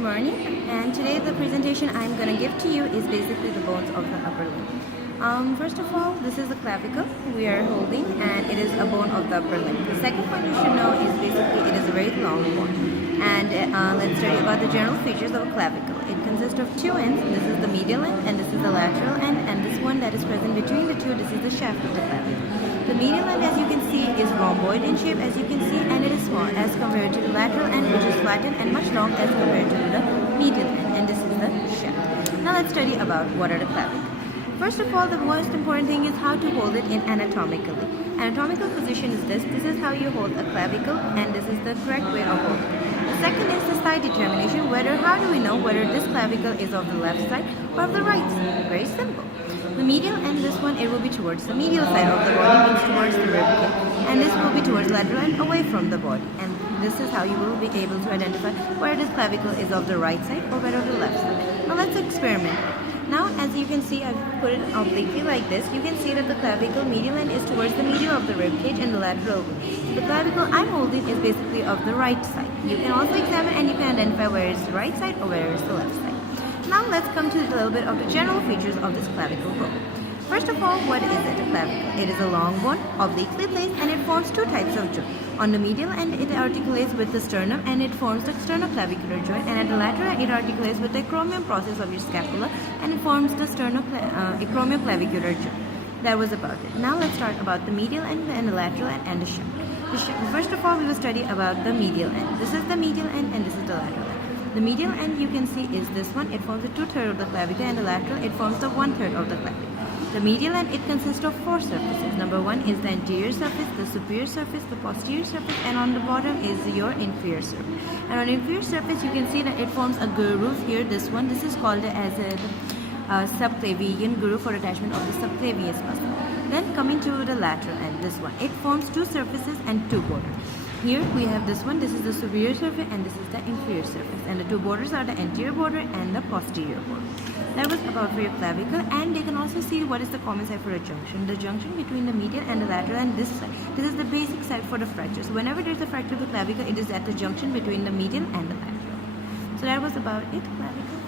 morning, and today the presentation I'm going to give to you is basically the bones of the upper limb. First of all, this is the clavicle we are holding, and it is a bone of the upper limb. The second one you should know is basically it is a very long bone. And let's study about the general features of a clavicle. It consists of two ends. This is the medial end and this is the lateral end, and this one that is present between the two, this is the shaft of the clavicle. The medial end, as you can see, is rhomboid in shape, as you can see, and it is small as compared to the lateral end, which is flattened and much long as compared to the medial end, and this is the shaft. Now let's study about what are the clavicles. First of all, the most important thing is how to hold it in anatomically. Anatomical position is this. This is how you hold a clavicle, and this is the correct way of holding it. The second is the side determination. How do we know whether this clavicle is of the left side or of the right side? Very simple. The medial and this one, it will be towards the medial side of the body, means towards the rib cage, and this will be towards lateral and away from the body. And this is how you will be able to identify whether this clavicle is of the right side or whether of the left side. Now let's experiment. Now, as you can see, I've put it obliquely like this. You can see that the clavicle medial end is towards the medial of the rib cage and the lateral. So the clavicle I'm holding is basically of the right side. You can also examine and you can identify where it's the right side or where it's the left side. Now let's come to a little bit of the general features of this clavicle bone. First of all, what is it, a clavicle? It is a long bone, obliquely placed, and it forms two types of joint. On the medial end, it articulates with the sternum and it forms the sternoclavicular joint, and at the lateral, it articulates with the acromion process of your scapula and it forms the acromioclavicular joint. That was about it. Now let's start about the medial end and the lateral end and the shaft. First of all, we will study about the medial end. This is the medial end and this is the lateral end. The medial end, you can see, is this one. It forms the 2/3 of the clavicle, and the lateral, it forms the 1/3 of the clavicle. The medial end, it consists of four surfaces. Number one is the anterior surface, the superior surface, the posterior surface, and on the bottom is your inferior surface. And on the inferior surface, you can see that it forms a groove here. This one, this is called as a subclavian groove for attachment of the subclavius muscle. Then coming to the lateral end, this one, it forms two surfaces and two borders. Here we have this one, this is the superior surface and this is the inferior surface, and the two borders are the anterior border and the posterior border. That was about for your clavicle, and you can also see what is the common side for a junction. The junction between the medial and the lateral and this side. This is the basic side for the fracture. So whenever there is a fracture of the clavicle, it is at the junction between the medial and the lateral. So that was about it, clavicle.